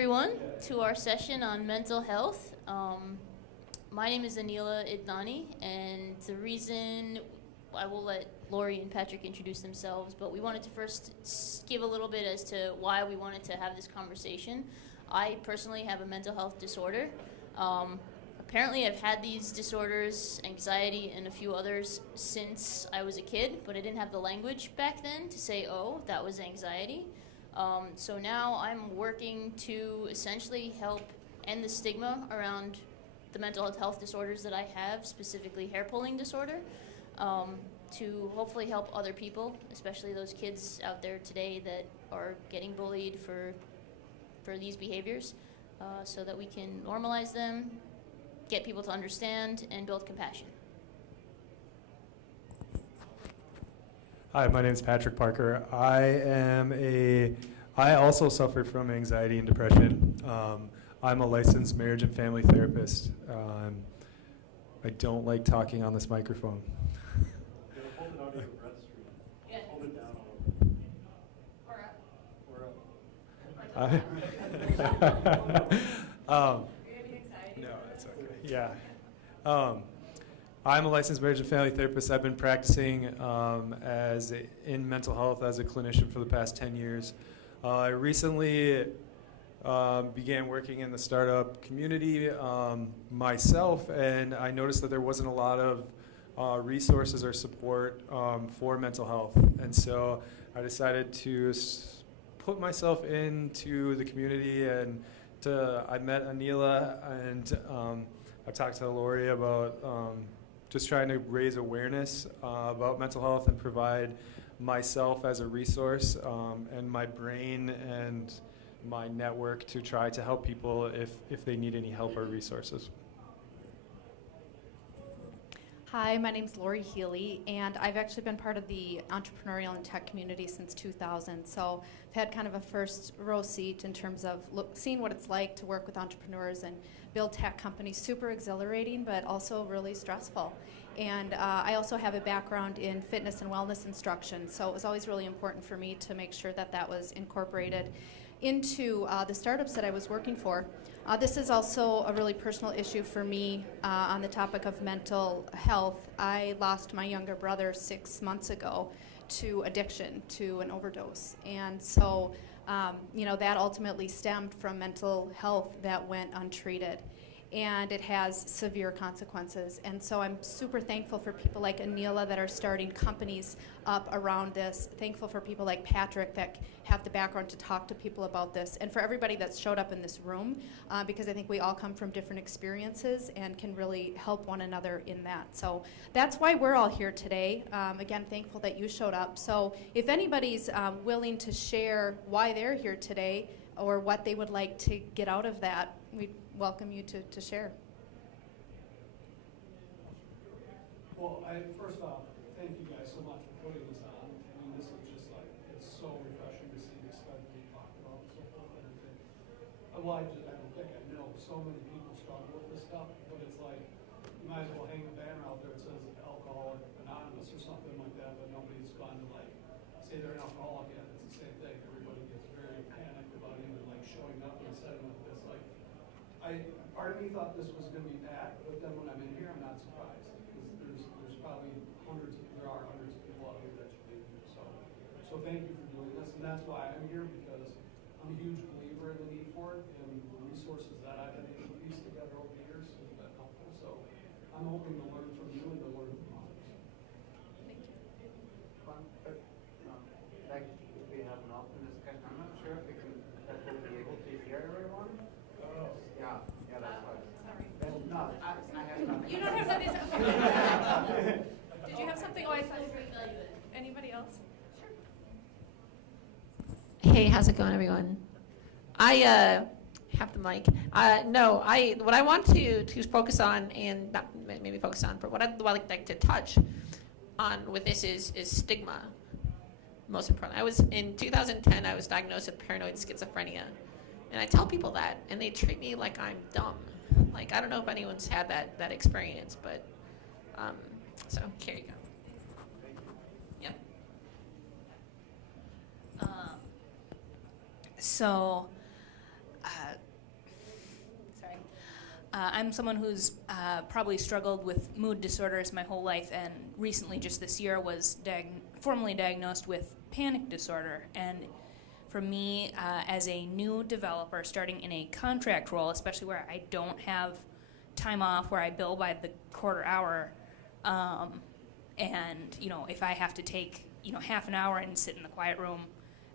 everyone, to our session on mental health. My name is Anila Idnani, and the reason I will let Lori and Patrick introduce themselves, but we wanted to first give a little bit as to why we wanted to have this conversation. I personally have a mental health disorder. Apparently I've had these disorders, anxiety and a few others, since I was a kid, but I didn't have the language back then to say, oh, that was anxiety. So now I'm working to essentially help end the stigma around the mental health disorders that I have, specifically hair pulling disorder, to hopefully help other people, especially those kids out there today that are getting bullied for these behaviors, so that we can normalize them, get people to understand, and build compassion. Hi, my name is Patrick Parker. I also suffer from anxiety and depression. I'm a licensed marriage and family therapist. I don't like talking on this microphone. Hold it out of your breath stream. Yeah. Hold it down a little. Or up. Um, no, that's okay. Yeah. I'm a licensed marriage and family therapist. I've been practicing in mental health as a clinician for the past 10 years. I recently began working in the startup community myself, and I noticed that there wasn't a lot of resources or support for mental health. And so I decided to put myself into the community, and I met Anila, and I talked to Lori about just trying to raise awareness about mental health and provide myself as a resource and my brain and my network to try to help people if they need any help or resources. Hi, my name's Lori Healy, and I've actually been part of the entrepreneurial and tech community since 2000. So I've had kind of a first row seat in terms of seeing what it's like to work with entrepreneurs and build tech companies. Super exhilarating, but also really stressful. And I also have a background in fitness and wellness instruction, so it was always really important for me to make sure that that was incorporated into the startups that I was working for. This is also a really personal issue for me on the topic of mental health. I lost my younger brother 6 months ago to addiction, to an overdose. And so, that ultimately stemmed from mental health that went untreated. And it has severe consequences. And so I'm super thankful for people like Anila that are starting companies up around this, thankful for people like Patrick that have the background to talk to people about this, and for everybody that's showed up in this room, because I think we all come from different experiences and can really help one another in that. So that's why we're all here today. Again, thankful that you showed up. So if anybody's willing to share why they're here today or what they would like to get out of that, we welcome you to share. Well, first off, thank you guys so much for putting this on. I mean, this is just like, it's so refreshing to see this stuff being talked about and so forth and everything. Well, I don't think I know so many people struggle with this stuff, but it's like, you might as well hang a banner out there that says Alcoholic Anonymous or something like that, but nobody's gone to like, say they're an alcoholic yet. It's the same thing. Everybody gets very panicked about even like showing up and setting up this. Like, part of me thought this was going to be packed, but then when I'm in here, I'm not surprised because there's probably hundreds of people out here that should be here. So thank you for doing this, and that's why I'm here, because I'm a huge believer in the need for it, and the resources that I've been able to piece together over the years has been helpful. So I'm hoping to learn from you and to learn from others. Thank you. Like if we have an open discussion, I'm not sure if we can be able to hear everyone. Yeah, that's fine. Sorry. No, I have nothing. You don't have something. Did you have something? Oh, I saw you. Anybody else? Hey, how's it going, everyone? I have the mic. What I want to focus on, and not maybe focus on, but what I'd like to touch on with this is stigma. Most important. In 2010, I was diagnosed with paranoid schizophrenia. And I tell people that, and they treat me like I'm dumb. Like, I don't know if anyone's had that experience, but, so here you go. Yep. So I'm someone who's probably struggled with mood disorders my whole life, and recently, just this year, was formally diagnosed with panic disorder. And for me, as a new developer starting in a contract role, especially where I don't have time off, where I bill by the quarter hour, and if I have to take half an hour and sit in the quiet room,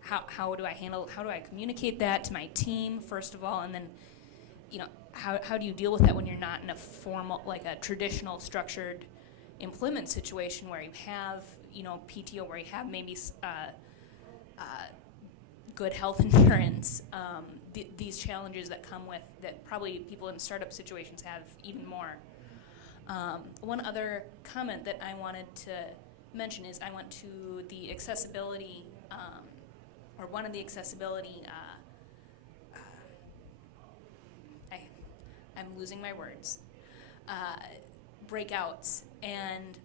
how do I communicate that to my team first of all, and then how do you deal with that when you're not in a formal, like a traditional structured employment situation where you have PTO, where you have maybe good health insurance, these challenges that come with that probably people in startup situations have even more. One other comment that I wanted to mention is I went to the accessibility, or one of the accessibility, I'm losing my words, breakouts, and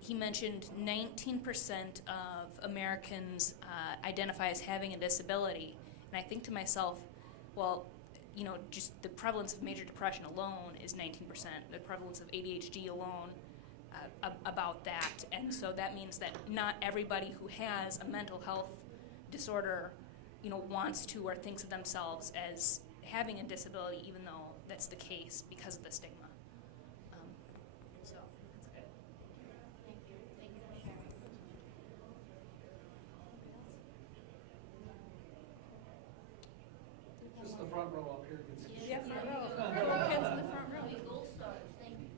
he mentioned 19% of Americans identify as having a disability. And I think to myself, well, just the prevalence of major depression alone is 19%, the prevalence of ADHD alone about that. And so that means that not everybody who has a mental health disorder, wants to or thinks of themselves as having a disability, even though that's the case because of the stigma. So that's good. Thank you. Thank you for sharing. Just the front row up here. Yeah, front row. Kids in the front row. Gold stars. Thank you.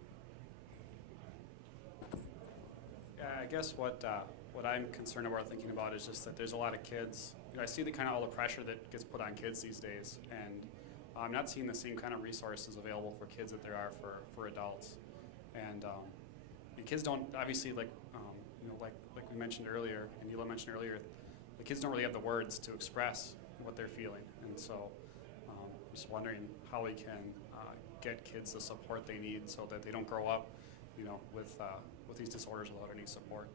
Yeah, I guess what I'm concerned about thinking about is just that there's a lot of kids. I see the kind of all the pressure that gets put on kids these days, and I'm not seeing the same kind of resources available for kids that there are for adults. And kids don't obviously like we mentioned earlier, and Hila mentioned earlier, the kids don't really have the words to express what they're feeling, and so I'm just wondering how we can get kids the support they need so that they don't grow up, with these disorders without any support.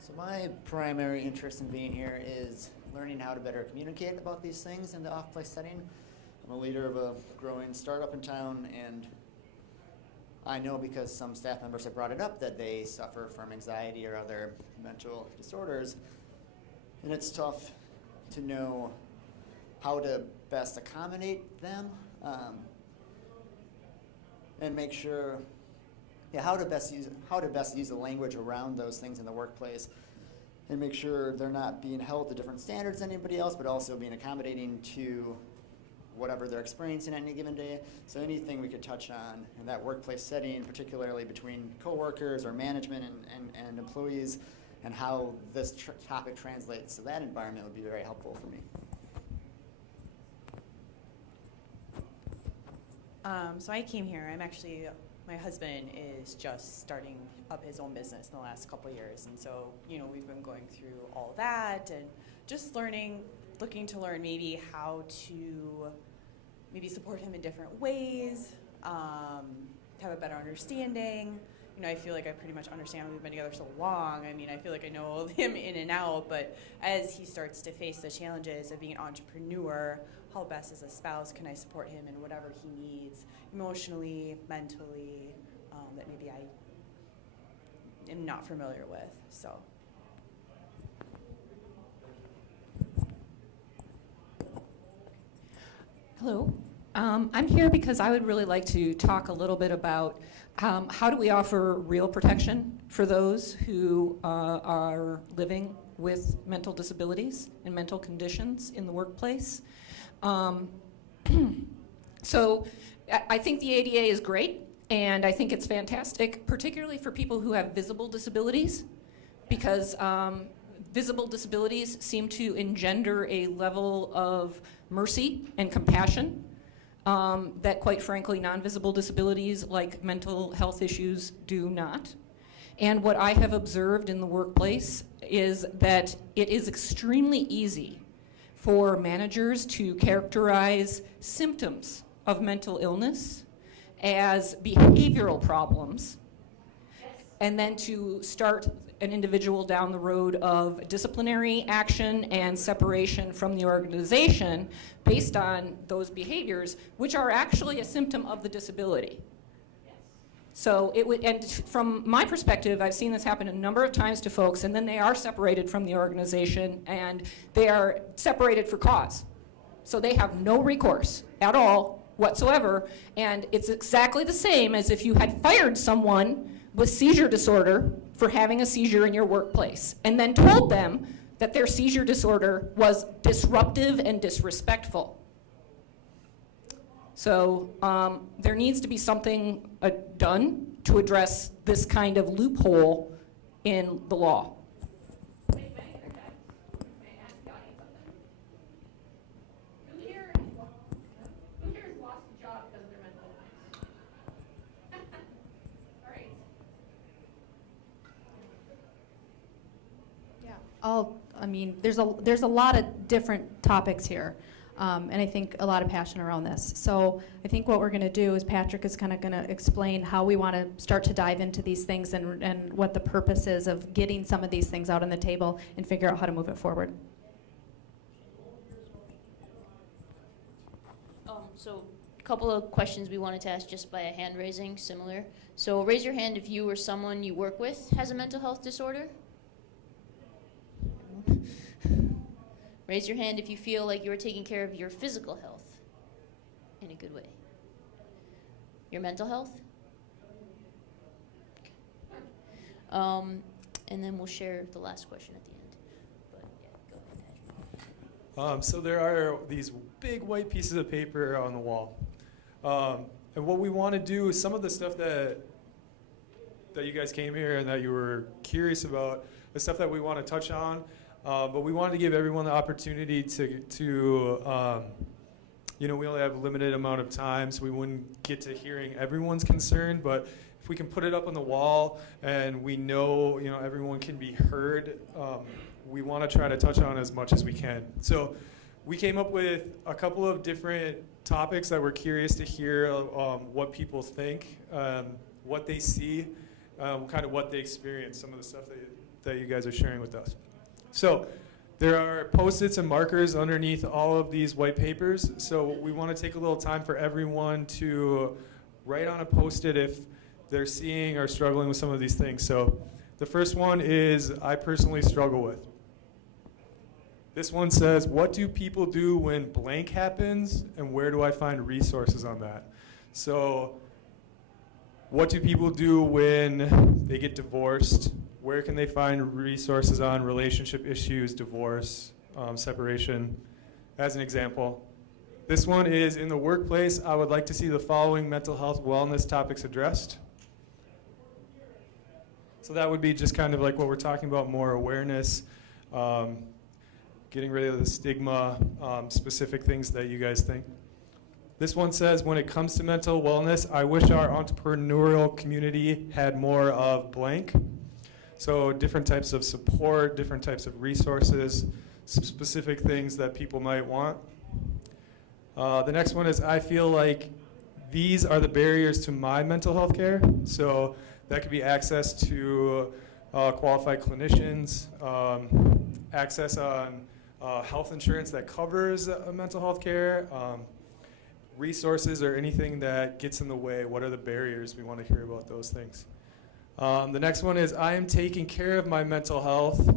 So my primary interest in being here is learning how to better communicate about these things in the off-place setting. I'm a leader of a growing startup in town, and I know because some staff members have brought it up that they suffer from anxiety or other mental disorders, and it's tough to know how to best accommodate them and make sure how to best use the language around those things in the workplace, and make sure they're not being held to different standards than anybody else, but also being accommodating to whatever they're experiencing on any given day. So anything we could touch on in that workplace setting, particularly between coworkers or management and employees, and how this topic translates to that environment would be very helpful for me. So I came here. My husband is just starting up his own business in the last couple of years. And so, we've been going through all that and just looking to learn maybe how to maybe support him in different ways, have a better understanding. I feel like I pretty much understand. We've been together so long. I feel like I know him in and out, but as he starts to face the challenges of being an entrepreneur, how best as a spouse can I support him in whatever he needs, emotionally, mentally, that maybe I am not familiar with, so. Hello. I'm here because I would really like to talk a little bit about how do we offer real protection for those who are living with mental disabilities and mental conditions in the workplace. So I think the ADA is great, and I think it's fantastic, particularly for people who have visible disabilities, because visible disabilities seem to engender a level of mercy and compassion that, quite frankly, non-visible disabilities like mental health issues do not. And what I have observed in the workplace is that it is extremely easy for managers to characterize symptoms of mental illness as behavioral problems, and then to start an individual down the road of disciplinary action and separation from the organization based on those behaviors, which are actually a symptom of the disability. So it would, and from my perspective, I've seen this happen a number of times to folks, and then they are separated from the organization, and they are separated for cause. So they have no recourse at all whatsoever, and it's exactly the same as if you had fired someone with seizure disorder for having a seizure in your workplace, and then told them that their seizure disorder was disruptive and disrespectful. So there needs to be something done to address this kind of loophole in the law. I mean, there's a lot of different topics here, and I think a lot of passion around this. So I think what we're going to do is Patrick is kind of going to explain how we want to start to dive into these things and what the purpose is of getting some of these things out on the table and figure out how to move it forward. So a couple of questions we wanted to ask just by a hand raising, similar. So raise your hand if you or someone you work with has a mental health disorder. Raise your hand if you feel like you're taking care of your physical health in a good way. Your mental health? Okay. And then we'll share the last question at the end. But yeah, go ahead, Patrick. So there are these big white pieces of paper on the wall. And what we want to do is some of the stuff that you guys came here and that you were curious about, the stuff that we want to touch on. But we wanted to give everyone the opportunity to we only have a limited amount of time, so we wouldn't get to hearing everyone's concern. But if we can put it up on the wall and we know, everyone can be heard, we want to try to touch on as much as we can. So we came up with a couple of different topics that we're curious to hear what people think, what they see, kind of what they experience, some of the stuff that you guys are sharing with us. So there are Post-its and markers underneath all of these white papers. So we want to take a little time for everyone to write on a Post-it if they're seeing or struggling with some of these things. So the first one is, I personally struggle with. This one says, what do people do when blank happens, and where do I find resources on that? So what do people do when they get divorced? Where can they find resources on relationship issues, divorce, separation, as an example? This one is, in the workplace, I would like to see the following mental health wellness topics addressed. So that would be just kind of like what we're talking about, more awareness, getting rid of the stigma, specific things that you guys think. This one says, when it comes to mental wellness, I wish our entrepreneurial community had more of blank. So different types of support, different types of resources, specific things that people might want. The next one is, I feel like these are the barriers to my mental health care. So that could be access to qualified clinicians, access on health insurance that covers mental health care, resources or anything that gets in the way. What are the barriers? We want to hear about those things. The next one is, I am taking care of my mental health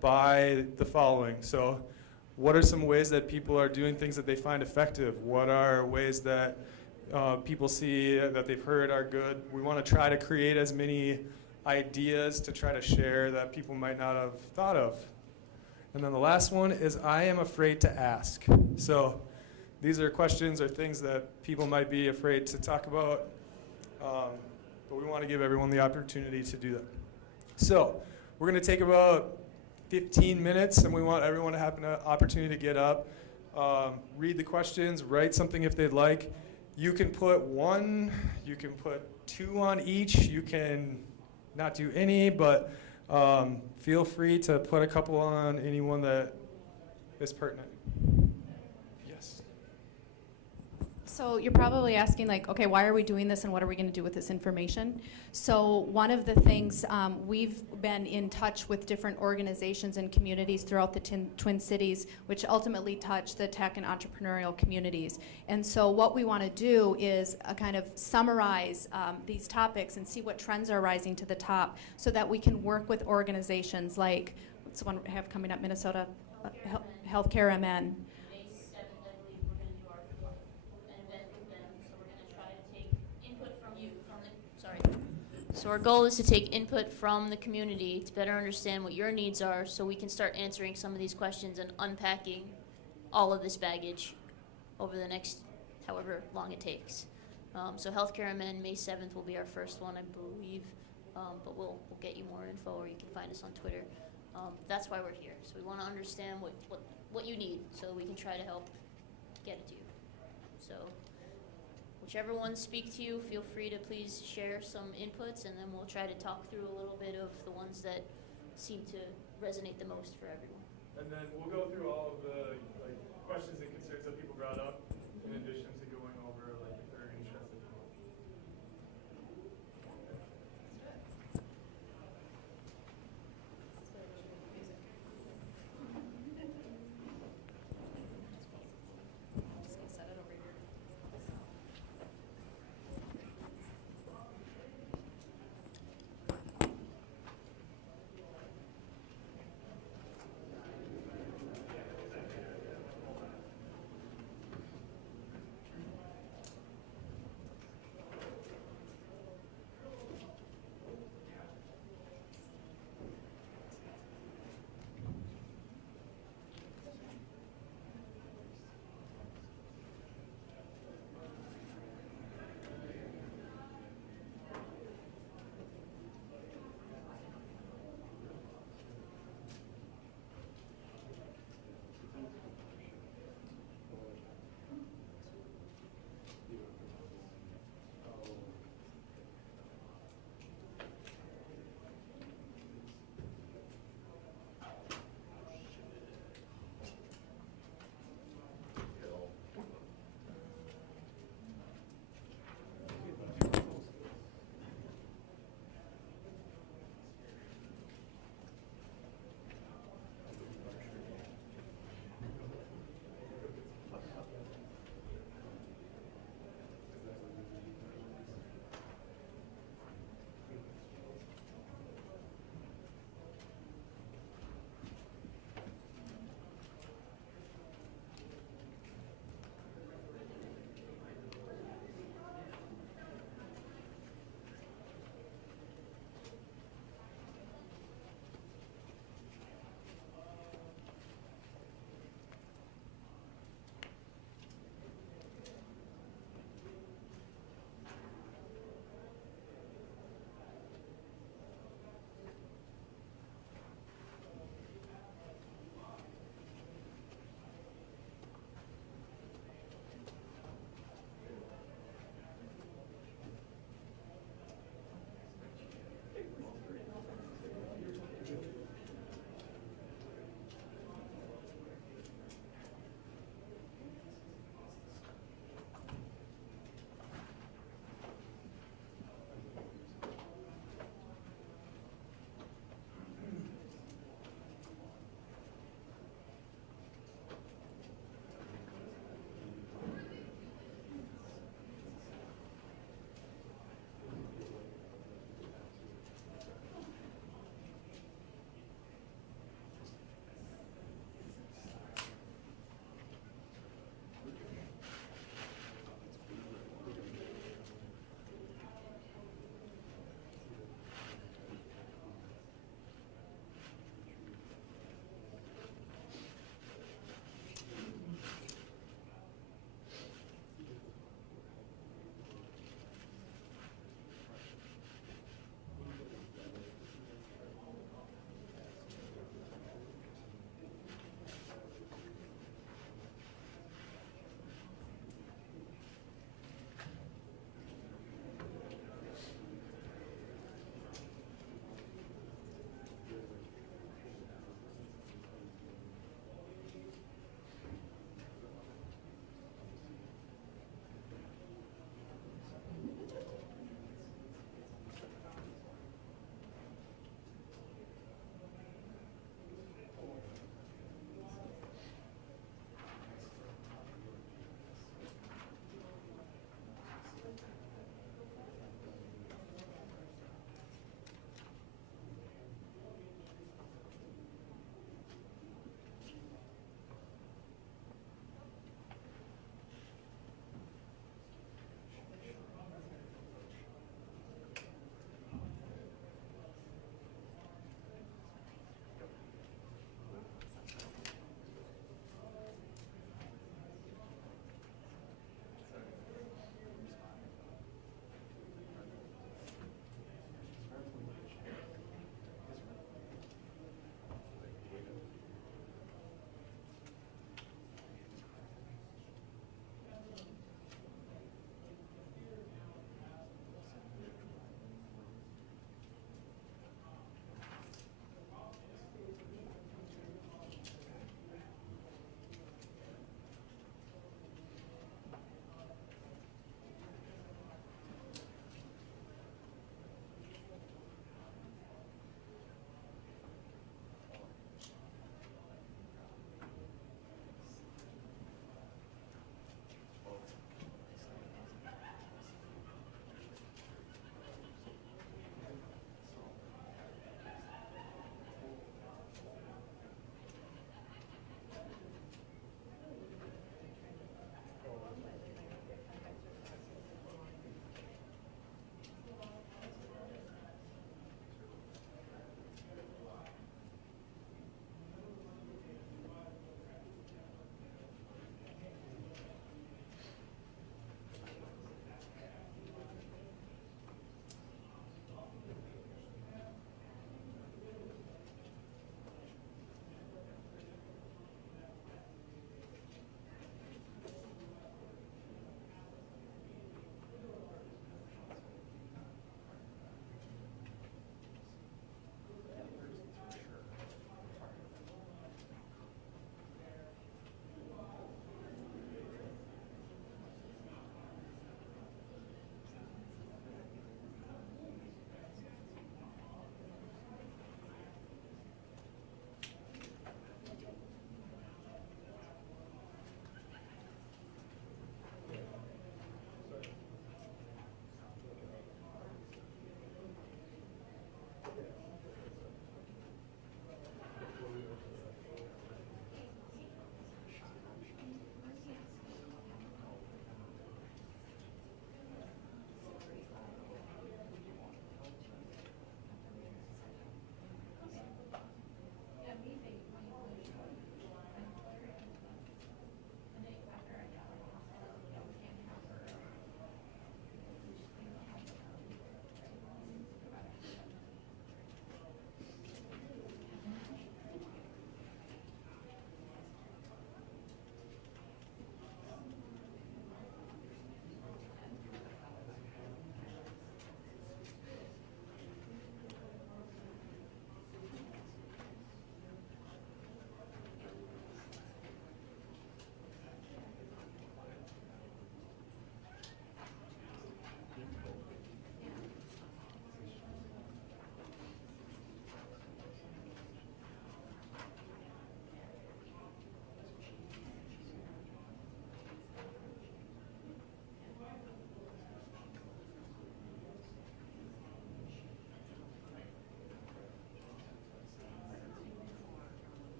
by the following. So what are some ways that people are doing things that they find effective? What are ways that people see that they've heard are good? We want to try to create as many ideas to try to share that people might not have thought of. And then the last one is, I am afraid to ask. So these are questions or things that people might be afraid to talk about. But we want to give everyone the opportunity to do that. So we're going to take about 15 minutes, and we want everyone to have an opportunity to get up, read the questions, write something if they'd like. You can put one, you can put two on each, you can not do any, but feel free to put a couple on anyone that is pertinent. Yes. So you're probably asking, like, okay, why are we doing this and what are we going to do with this information? So one of the things, we've been in touch with different organizations and communities throughout the Twin Cities, which ultimately touch the tech and entrepreneurial communities. And so what we want to do is kind of summarize these topics and see what trends are rising to the top so that we can work with organizations like, what's the one we have coming up, Minnesota Healthcare MN. May 7th, I believe we're going to do an event with them, so we're going to try to take input from you, So our goal is to take input from the community to better understand what your needs are so we can start answering some of these questions and unpacking all of this baggage over the next however long it takes. So Healthcare MN, May 7th will be our first one, I believe, but we'll get you more info, or you can find us on Twitter. That's why we're here. So we want to understand what you need so we can try to help get it to you. So whichever ones speak to you, feel free to please share some inputs, and then we'll try to talk through a little bit of the ones that seem to resonate the most for everyone. And then we'll go through all of the questions and concerns that people brought up, in addition to going over if they're interested.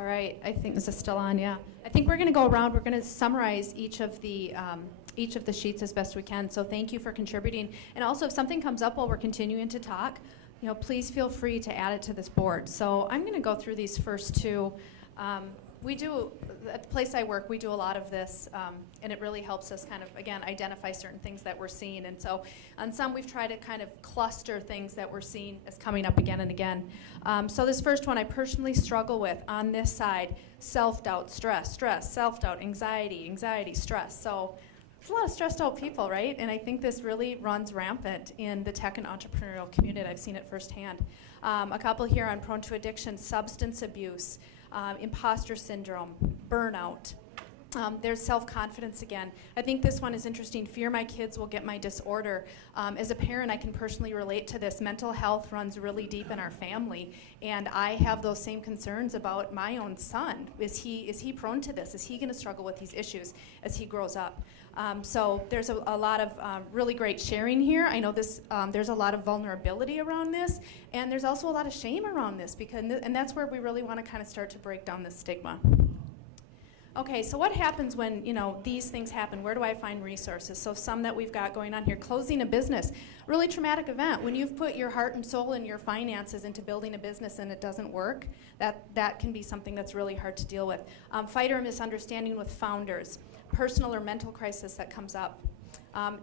All right, I think this is still on, yeah. I think we're going to go around. We're going to summarize each of the sheets as best we can. So thank you for contributing. And also, if something comes up while we're continuing to talk, please feel free to add it to this board. So I'm going to go through these first two. We do, at the place I work, we do a lot of this, and it really helps us kind of, again, identify certain things that we're seeing. And so on some, we've tried to kind of cluster things that we're seeing as coming up again and again. So this first one I personally struggle with on this side, self-doubt, stress, self-doubt, anxiety, stress. So there's a lot of stressed out people, right? And I think this really runs rampant in the tech and entrepreneurial community. I've seen it firsthand. A couple here on prone to addiction, substance abuse, imposter syndrome, burnout. There's self-confidence again. I think this one is interesting. Fear my kids will get my disorder. As a parent, I can personally relate to this. Mental health runs really deep in our family, and I have those same concerns about my own son. Is he prone to this? Is he going to struggle with these issues as he grows up? So there's a lot of really great sharing here. I know there's a lot of vulnerability around this, and there's also a lot of shame around this, and that's where we really want to kind of start to break down this stigma. Okay, so what happens when these things happen? Where do I find resources? So some that we've got going on here: closing a business, really traumatic event. When you've put your heart and soul and your finances into building a business and it doesn't work, that can be something that's really hard to deal with. Fight or misunderstanding with founders, personal or mental crisis that comes up,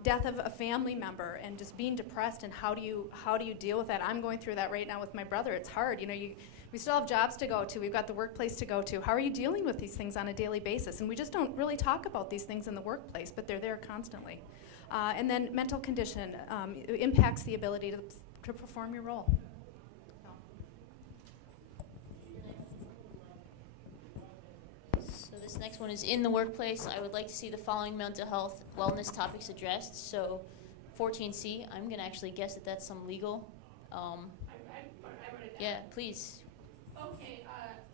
death of a family member, and just being depressed. And how do you deal with that? I'm going through that right now with my brother. It's hard. We still have jobs to go to. We've got the workplace to go to. How are you dealing with these things on a daily basis? And we just don't really talk about these things in the workplace, but they're there constantly. And then mental condition impacts the ability to perform your role. So this next one is in the workplace. I would like to see the following mental health wellness topics addressed. So 14C, I'm going to actually guess that that's some legal. I wrote it down. Yeah, please. Okay,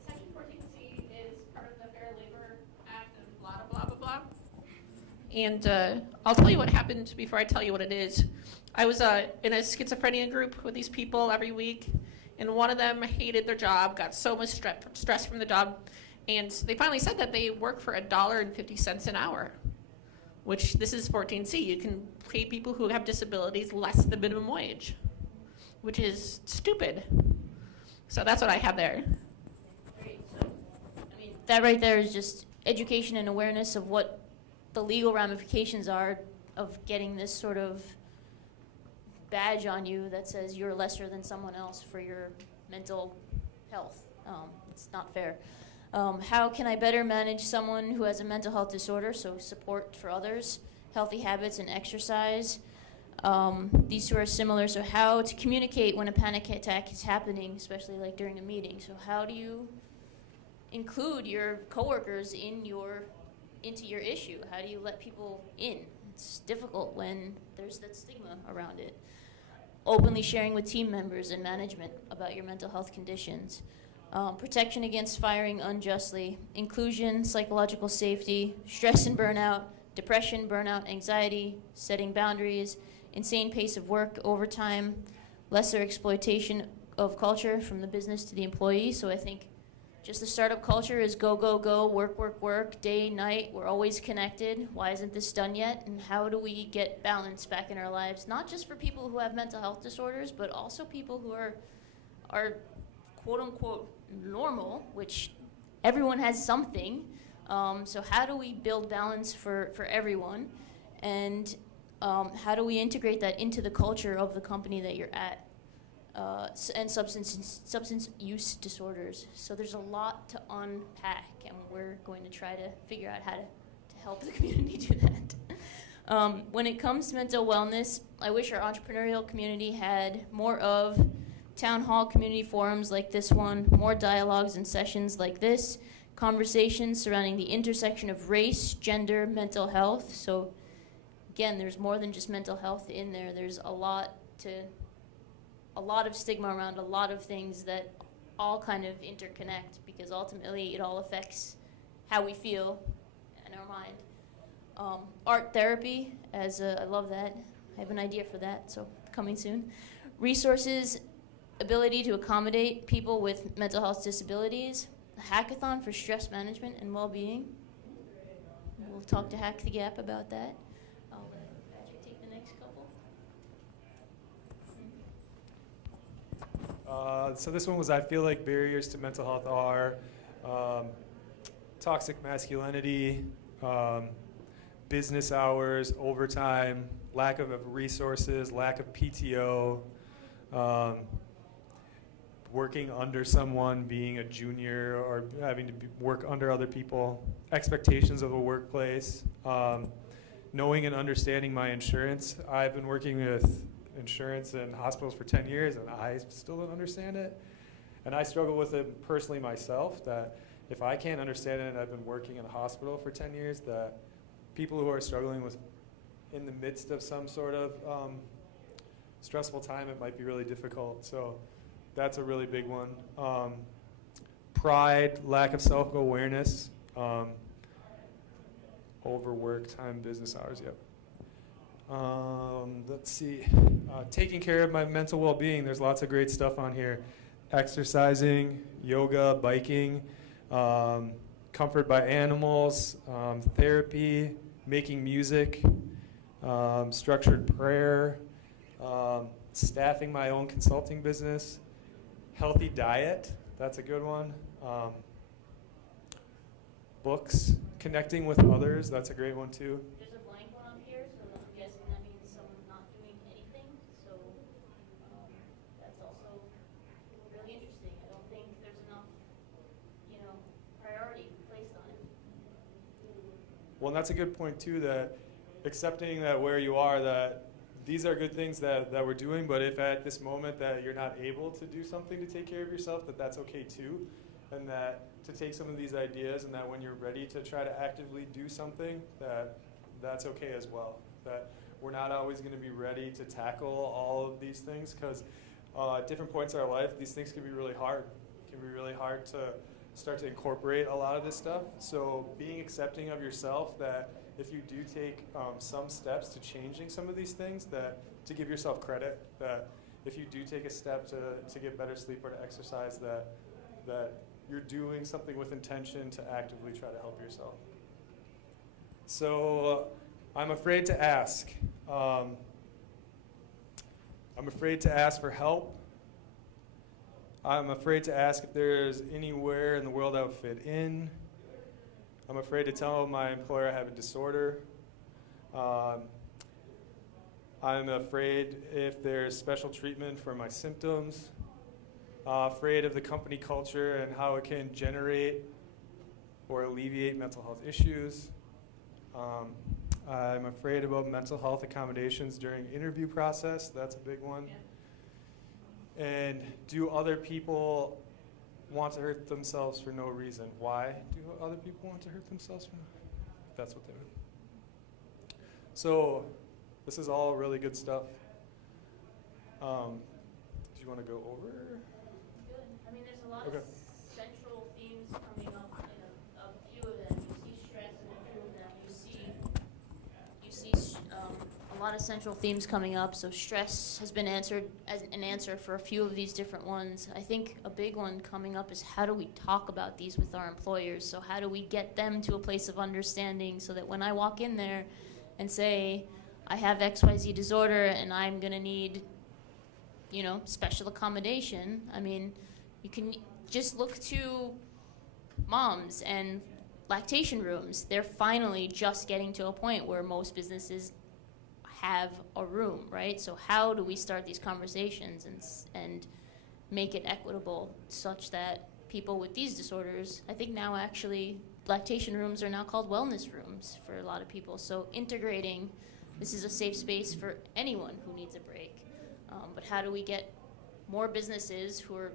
Section 14C is part of the Fair Labor Act and blah, blah, blah, blah, blah. And I'll tell you what happened before I tell you what it is. I was in a schizophrenia group with these people every week, and one of them hated their job, got so much stress from the job, and they finally said that they work for $1.50 an hour, which this is 14C. You can pay people who have disabilities less than minimum wage, which is stupid. So that's what I have there. Great. So, that right there is just education and awareness of what the legal ramifications are of getting this sort of badge on you that says you're lesser than someone else for your mental health. It's not fair. How can I better manage someone who has a mental health disorder? So support for others, healthy habits, and exercise. These two are similar. So how to communicate when a panic attack is happening, especially like during a meeting. So how do you include your coworkers into your issue? How do you let people in? It's difficult when there's that stigma around it. Openly sharing with team members and management about your mental health conditions. Protection against firing unjustly. Inclusion, psychological safety, stress and burnout, depression, burnout, anxiety, setting boundaries, insane pace of work, overtime, lesser exploitation of culture from the business to the employee. So I think just the startup culture is go, go, go, work, work, work, day, night. We're always connected. Why isn't this done yet? And how do we get balance back in our lives? Not just for people who have mental health disorders, but also people who are quote unquote normal, which everyone has something. So how do we build balance for everyone? And how do we integrate that into the culture of the company that you're at? And substance use disorders. So there's a lot to unpack, and we're going to try to figure out how to help the community do that. When it comes to mental wellness, I wish our entrepreneurial community had more of town hall community forums like this one, more dialogues and sessions like this, conversations surrounding the intersection of race, gender, mental health. So again, there's more than just mental health in there. There's a lot of stigma around a lot of things that all kind of interconnect, because ultimately it all affects how we feel in our mind. Art therapy, I love that. I have an idea for that, so coming soon. Resources, ability to accommodate people with mental health disabilities. a hackathon for stress management and well-being. We'll talk to Hack the Gap about that. I'll let Patrick take the next couple. So this one was, I feel like barriers to mental health are toxic masculinity, business hours, overtime, lack of resources, lack of PTO, working under someone, being a junior, or having to work under other people, expectations of a workplace, knowing and understanding my insurance. I've been working with insurance in hospitals for 10 years, and I still don't understand it. And I struggle with it personally myself, that if I can't understand it, and I've been working in a hospital for 10 years, that people who are struggling with, in the midst of some sort of stressful time, it might be really difficult. So that's a really big one. Pride, lack of self-awareness, overwork, time, business hours, yep. Let's see, taking care of my mental well-being. There's lots of great stuff on here. Exercising, yoga, biking, comfort by animals, therapy, making music, structured prayer, staffing my own consulting business, healthy diet, that's a good one. Books, connecting with others, that's a great one too. There's a blank one up here, so I'm guessing that means someone not doing anything. So that's also really interesting. I don't think there's enough, priority placed on it. Well, and that's a good point too, that accepting that where you are, that these are good things that we're doing, but if at this moment that you're not able to do something to take care of yourself, that's okay too. And that to take some of these ideas, and that when you're ready to try to actively do something, that's okay as well. That we're not always going to be ready to tackle all of these things, because at different points in our life, these things can be really hard. It can be really hard to start to incorporate a lot of this stuff. So being accepting of yourself, that if you do take some steps to changing some of these things, that to give yourself credit, that if you do take a step to get better sleep or to exercise, that you're doing something with intention to actively try to help yourself. So I'm afraid to ask. I'm afraid to ask for help. I'm afraid to ask if there's anywhere in the world I would fit in. I'm afraid to tell my employer I have a disorder. I'm afraid if there's special treatment for my symptoms. Afraid of the company culture and how it can generate or alleviate mental health issues. I'm afraid about mental health accommodations during interview process. That's a big one. Yeah. And do other people want to hurt themselves for no reason? Why do other people want to hurt themselves for no reason? That's what they would. So this is all really good stuff. Do you want to go over? Good. I mean, there's a lot of central themes coming up in a few of them. You see stress in a few of them. You see a lot of central themes coming up. So stress has been answered as an answer for a few of these different ones. I think a big one coming up is how do we talk about these with our employers? So how do we get them to a place of understanding so that when I walk in there and say, I have XYZ disorder and I'm going to need, special accommodation. I mean, you can just look to moms and lactation rooms. They're finally just getting to a point where most businesses have a room, right? So how do we start these conversations and make it equitable such that people with these disorders, I think now actually lactation rooms are now called wellness rooms for a lot of people. So integrating, this is a safe space for anyone who needs a break. But how do we get more businesses who are,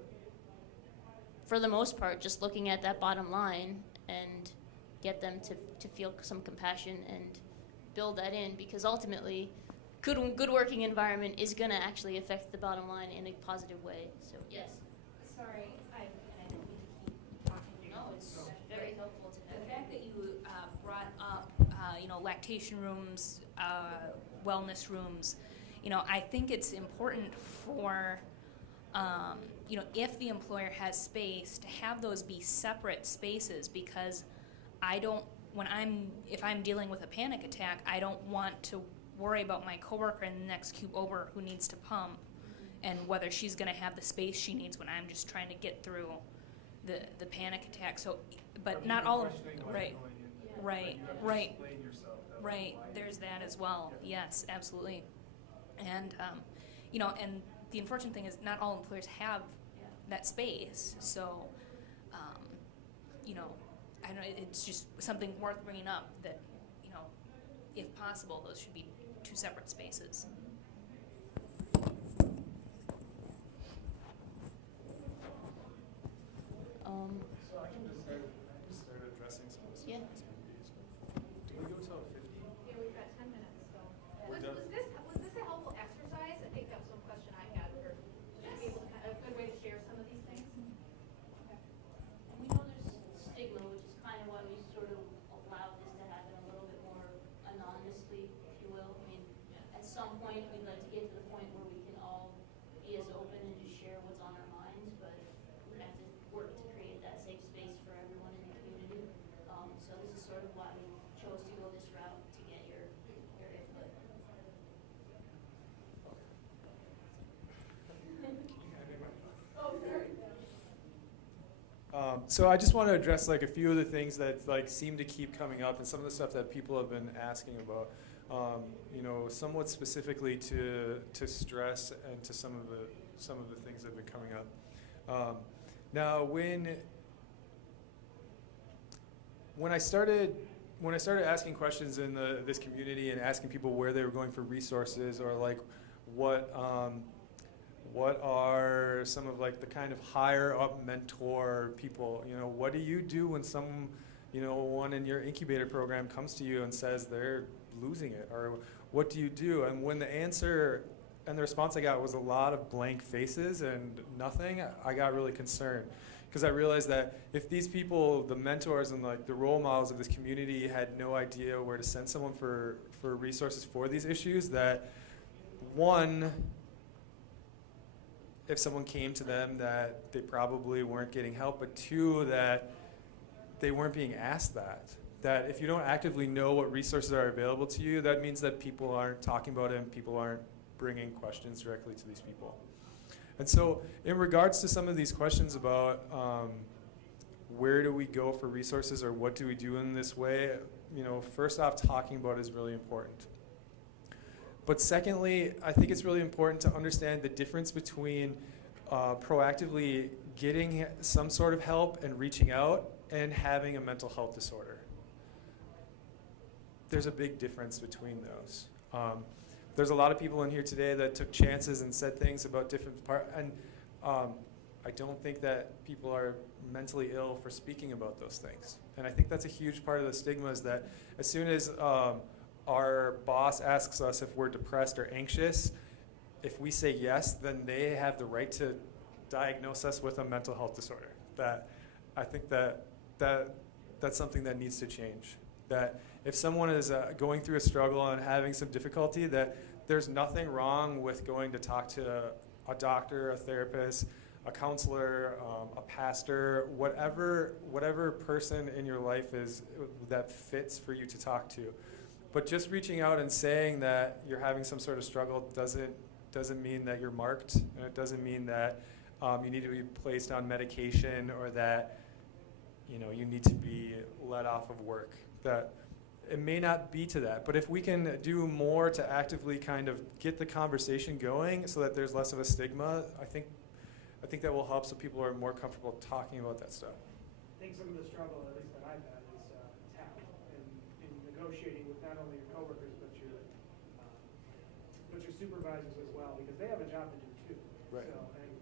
for the most part, just looking at that bottom line and get them to feel some compassion and build that in? Because ultimately, good working environment is going to actually affect the bottom line in a positive way. So yes. Sorry, I don't mean to keep talking. No, it's very helpful to have. The fact that you brought up, lactation rooms, wellness rooms, I think it's important for If the employer has space, to have those be separate spaces, because if I'm dealing with a panic attack, I don't want to worry about my coworker in the next cube over who needs to pump and whether she's going to have the space she needs when I'm just trying to get through the panic attack. So, but not all of, right. There's that as well. Yes, absolutely. And and the unfortunate thing is not all employers have that space. So, I don't know. It's just something worth bringing up that, if possible, those should be two separate spaces. So I can just start addressing some of this. Yeah. Do we go till 50? Yeah, we've got 10 minutes, so. We're Was done. this a helpful exercise? I think that was one question I had, or to be able to, a good way to share some of these things? Okay. And we know there's stigma, which is kind of why we sort of allowed this to happen a little bit more anonymously, if you will. I mean, at some point, we'd like to get to the point where we can all be as open and just share what's on our minds, but we have to work to create that safe space for everyone in the community. So this is sort of why we chose to go this route, to get your input. Oh, sorry. So I just want to address like a few of the things that like seem to keep coming up, and some of the stuff that people have been asking about. Somewhat specifically to stress and to some of the things that have been coming up. Now, when I started asking questions in this community and asking people where they were going for resources, or like what are some of like the kind of higher up mentor people, what do you do when one in your incubator program comes to you and says they're losing it, or what do you do? And when the answer and the response I got was a lot of blank faces and nothing, I got really concerned, because I realized that if these people, the mentors and like the role models of this community, had no idea where to send someone for resources for these issues, that one, if someone came to them, that they probably weren't getting help, but two, that they weren't being asked that if you don't actively know what resources are available to you, that means that people aren't talking about it and people aren't bringing questions directly to these people. And so in regards to some of these questions about where do we go for resources, or what do we do in this way, first off, talking about it is really important. But secondly, I think it's really important to understand the difference between proactively getting some sort of help and reaching out and having a mental health disorder. There's a big difference between those. There's a lot of people in here today that took chances and said things about different parts, and I don't think that people are mentally ill for speaking about those things. And I think that's a huge part of the stigma, is that as soon as our boss asks us if we're depressed or anxious, if we say yes, then they have the right to diagnose us with a mental health disorder. That I think that's something that needs to change. That if someone is going through a struggle and having some difficulty, that there's nothing wrong with going to talk to a doctor, a therapist, a counselor, a pastor, whatever person in your life is that fits for you to talk to. But just reaching out and saying that you're having some sort of struggle doesn't mean that you're marked, and it doesn't mean that you need to be placed on medication, or that you need to be let off of work. That it may not be to that, but if we can do more to actively kind of get the conversation going so that there's less of a stigma, I think that will help, so people are more comfortable talking about that stuff. I think some of the struggle, at least that I've had, is talent in negotiating with not only your coworkers but your supervisors as well, because they have a job to do too. Right. So, and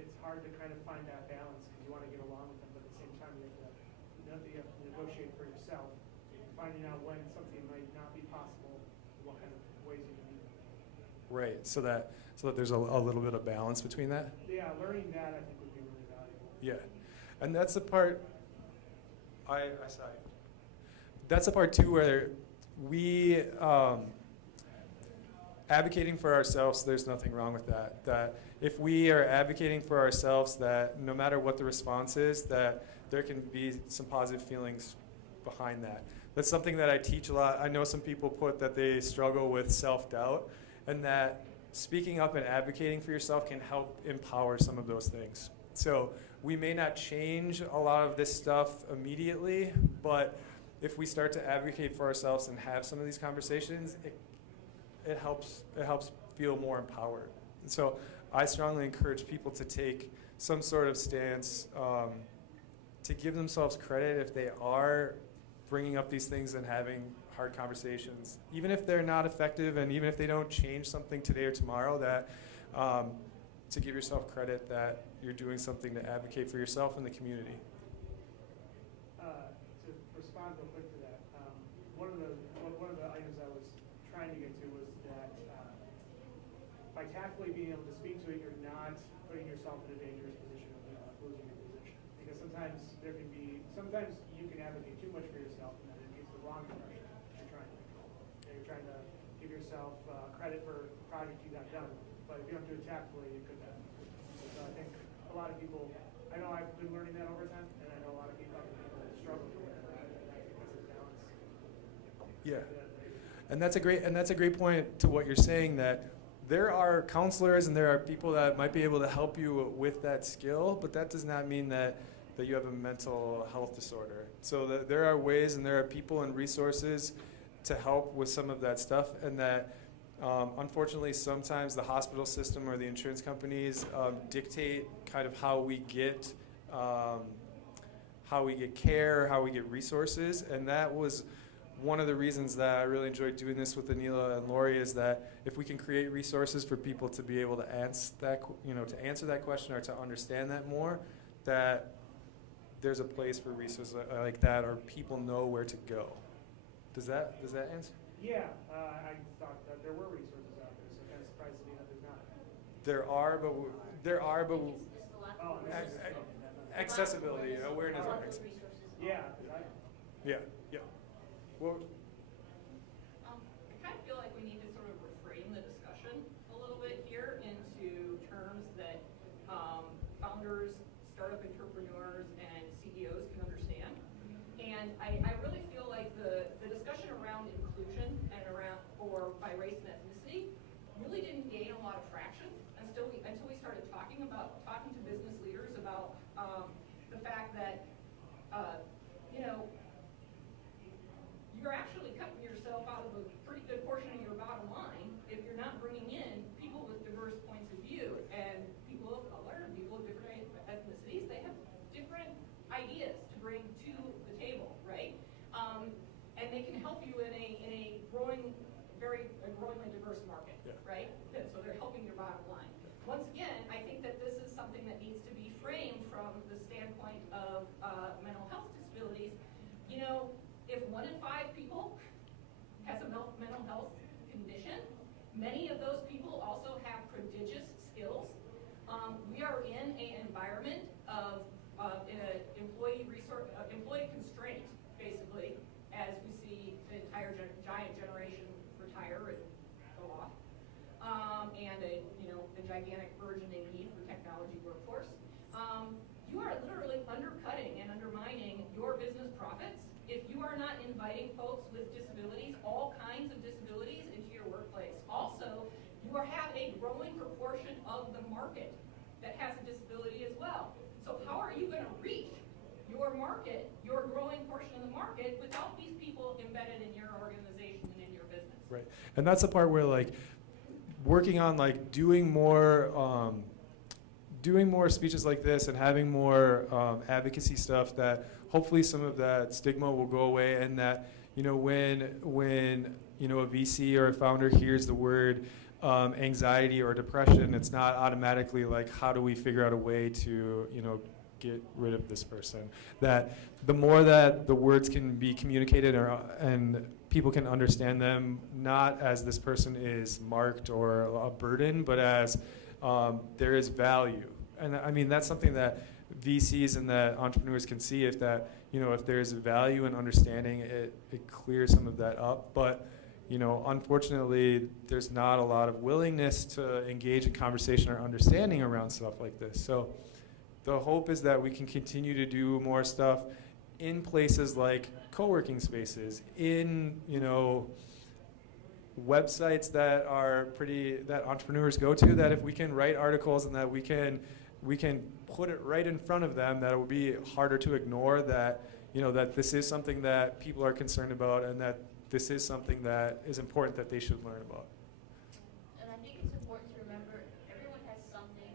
it's hard to kind of find that balance, because you want to get along with them, but at the same time you have to negotiate for yourself, finding out when something might not be possible, what kind of ways you can do it. Right. So that there's a little bit of balance between that. Yeah, learning that I think would be really valuable. Yeah, and that's the part. I saw you. That's the part too where we. advocating for ourselves, there's nothing wrong with that. That if we are advocating for ourselves, that no matter what the response is, that there can be some positive feelings behind that. That's something that I teach a lot. I know some people put that they struggle with self-doubt, and that speaking up and advocating for yourself can help empower some of those things. So we may not change a lot of this stuff immediately, but if we start to advocate for ourselves and have some of these conversations, it helps feel more empowered. And so I strongly encourage people to take some sort of stance, to give themselves credit if they are bringing up these things and having hard conversations, even if they're not effective and even if they don't change something today or tomorrow, that to give yourself credit that you're doing something to advocate for yourself and the community. To respond real quick to that, one of the items I was trying to get to was that by tactfully being able to speak to it, you're not putting yourself in a dangerous position of losing your position. Because sometimes you can advocate too much for yourself, and then it gives the wrong impression you're trying to control. You're trying to give yourself credit for the project you got done, but if you don't do it tactfully, you could have. So I think a lot of people, I know I've been learning that over time, and I know a lot of people struggle with that. And I think that's a balance. Yeah, and that's a great point to what you're saying, that there are counselors and there are people that might be able to help you with that skill, but that does not mean that you have a mental health disorder. So there are ways and there are people and resources to help with some of that stuff, and that unfortunately sometimes the hospital system or the insurance companies dictate kind of how we get care, how we get resources, and that was one of the reasons that I really enjoyed doing this with Anila and Lori, is that if we can create resources for people to be able to answer that question or to understand that more, that there's a place for resources like that, or people know where to go. Does that answer? Yeah, I thought that there were resources out there, so I'm kind of surprised to me that there's not. There are, but accessibility, awareness. Yeah. Yeah. Well, I kind of feel like we need to sort of reframe the discussion a little bit here into terms that founders, startup entrepreneurs, and CEOs can understand. And I really feel like the discussion around inclusion and by race and ethnicity really didn't gain a lot of traction until we started talking to business leaders about the fact that you're actually cutting yourself out of a pretty good portion of your bottom line if you're not bringing in people with diverse points of view, and people of color and people of different ethnicities. They have different ideas to bring to the table, right? And they can help you in a growingly diverse market, right? So they're helping your bottom line. Once again, I think that this is something that needs to be framed from the standpoint of mental health disabilities. If 1 in 5 people has a mental health condition, many of those people also have prodigious skills. We are in an environment of employee constraint, basically, as we see the entire giant generation retire and go off, and a gigantic burgeoning need for technology workforce. You are literally undercutting and undermining your business profits if you are not inviting folks with disabilities, all kinds of disabilities, into your workplace. Also, you have a growing proportion of the market that has a disability as well. So how are you going to reach your market, your growing portion of the market, without these people embedded in your organization and in your business? Right, and that's the part where working on doing more speeches like this and having more advocacy stuff, that hopefully some of that stigma will go away, and that when a VC or a founder hears the word anxiety or depression, it's not automatically how do we figure out a way to get rid of this person. That the more that the words can be communicated and people can understand them, not as this person is marked or a burden, but as there is value. And I mean, that's something that VCs and that entrepreneurs can see, if there's value in understanding it, it clears some of that up. But unfortunately, there's not a lot of willingness to engage in conversation or understanding around stuff like this. So the hope is that we can continue to do more stuff in places like co-working spaces, in, websites that entrepreneurs go to, that if we can write articles and that we can put it right in front of them, that it will be harder to ignore that, that this is something that people are concerned about and that this is something that is important that they should learn about. And I think it's important to remember everyone has something,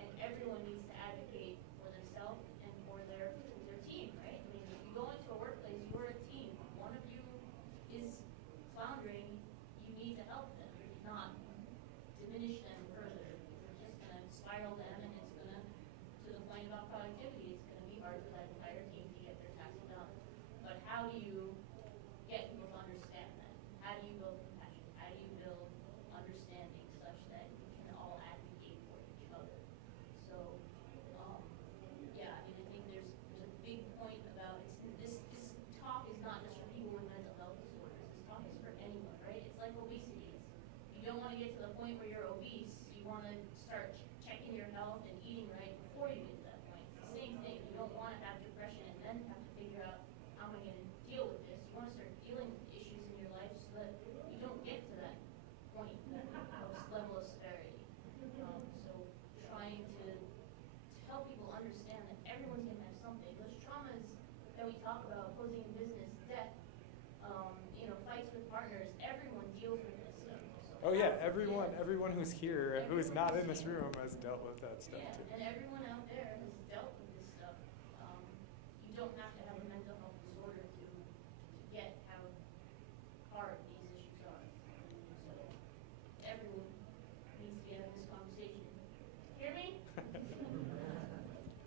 and everyone needs to advocate for themselves and for their team, right? I mean, if you go into a workplace, you're a team. One of you is floundering, you need to help them, not diminish them further. You're just going to spiral them, and it's going to the point about productivity, it's going to be hard for that entire team to get their tasks done. But how do you get people to understand that? How do you build compassion? How do you build understanding such that you can all advocate for each other? So, yeah, I mean, I think there's a big point about this talk is not just for people with mental health disorders. This talk is for anyone, right? It's like obesity. You don't want to get to the point where you're obese. You want to start checking your health and eating right before you get to that point. It's the same thing. You don't want to have depression and then have to figure out how am I going to deal with this. You want to start dealing with issues in your life so that you don't get to that point of level of severity. So trying to help people understand that everyone's going to have something. Those traumas that we talk about, closing a business, death, fights with partners, everyone deals with this stuff. So Oh yeah, everyone who's here, who's not in this room, has dealt with that stuff too. And everyone out there has dealt with this stuff. You don't have to have a mental health disorder to get how hard these issues are. So everyone needs to be having this conversation. Hear me?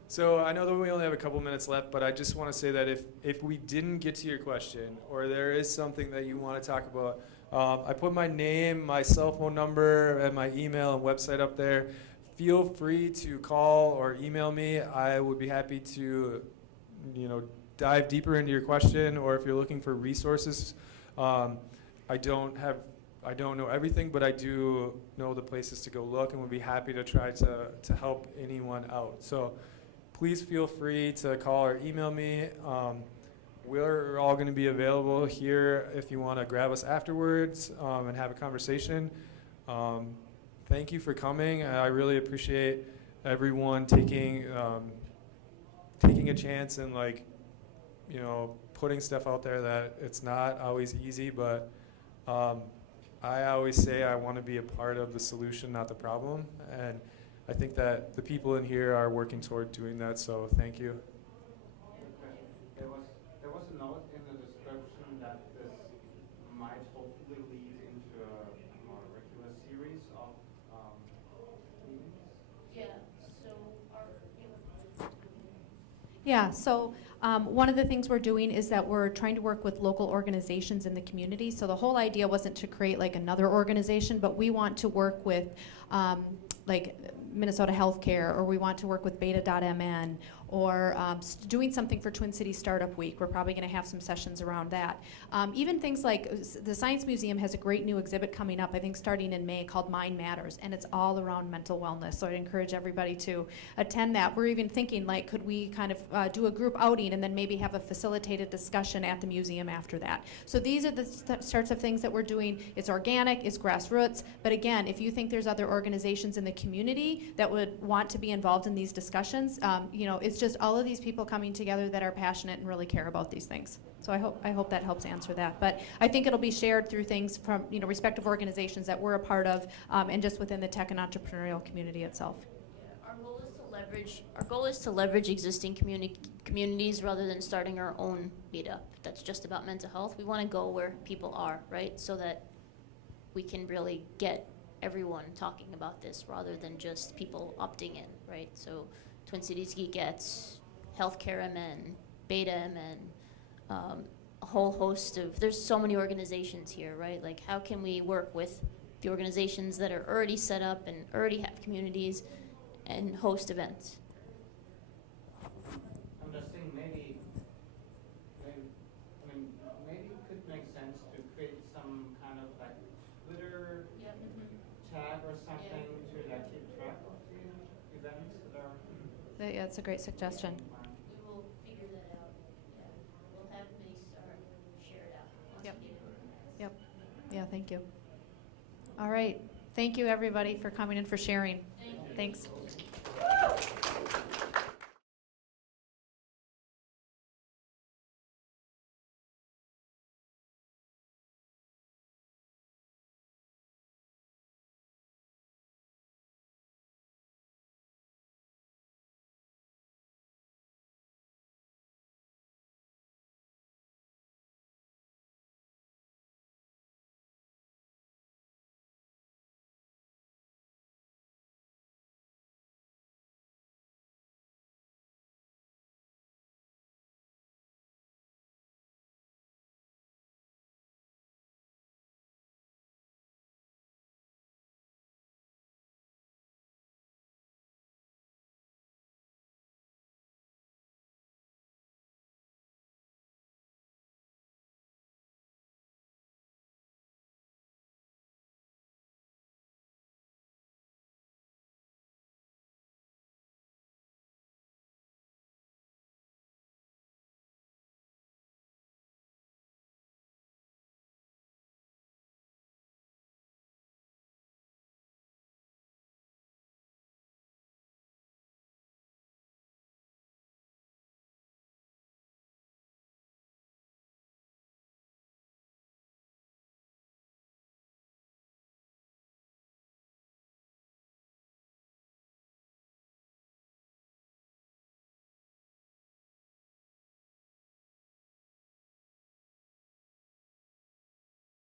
So I know that we only have a couple minutes left, but I just want to say that if we didn't get to your question, or there is something that you want to talk about, I put my name, my cell phone number, and my email and website up there. Feel free to call or email me. I would be happy to, dive deeper into your question, or if you're looking for resources. I don't know everything, but I do know the places to go look, and would be happy to try to help anyone out. So please feel free to call or email me. We're all going to be available here if you want to grab us afterwards and have a conversation. Thank you for coming. I really appreciate everyone taking a chance and putting stuff out there that it's not always easy, but I always say I want to be a part of the solution, not the problem. And I think that the people in here are working toward doing that, so thank you. There was a note in the description that this might hopefully lead into a more regular series of meetings. Yeah, so one of the things we're doing is that we're trying to work with local organizations in the community. So the whole idea wasn't to create like another organization, but we want to work with like Minnesota Healthcare, or we want to work with Beta.mn, or doing something for Twin Cities Startup Week. We're probably going to have some sessions around that. Even things like the Science Museum has a great new exhibit coming up, I think starting in May, called Mind Matters, and it's all around mental wellness. So I'd encourage everybody to attend that. We're even thinking, like, could we kind of do a group outing and then maybe have a facilitated discussion at the museum after that. So these are the sorts of things that we're doing. It's organic, it's grassroots, but again, if you think there's other organizations in the community that would want to be involved in these discussions, it's just all of these people coming together that are passionate and really care about these things. So I hope that helps answer that. But I think it'll be shared through things from respective organizations that we're a part of, and just within the tech and entrepreneurial community itself. Yeah, our goal is to leverage existing communities rather than starting our own meetup that's just about mental health. We want to go where people are, right? So that we can really get everyone talking about this rather than just people opting in, right? So Twin Cities Geekettes, Healthcare MN, Beta MN, a whole host of, there's so many organizations here, right? Like, how can we work with the organizations that are already set up and already have communities and host events? I'm just thinking maybe it could make sense to create some tag or something to like keep track of the events that are? Yeah, that's a great suggestion. We will figure that out. Yeah. We'll have May start, share it out once Yep. we get it. Yep. Yeah, thank you. All right. Thank you, everybody, for coming and for sharing. Thank you. Thanks.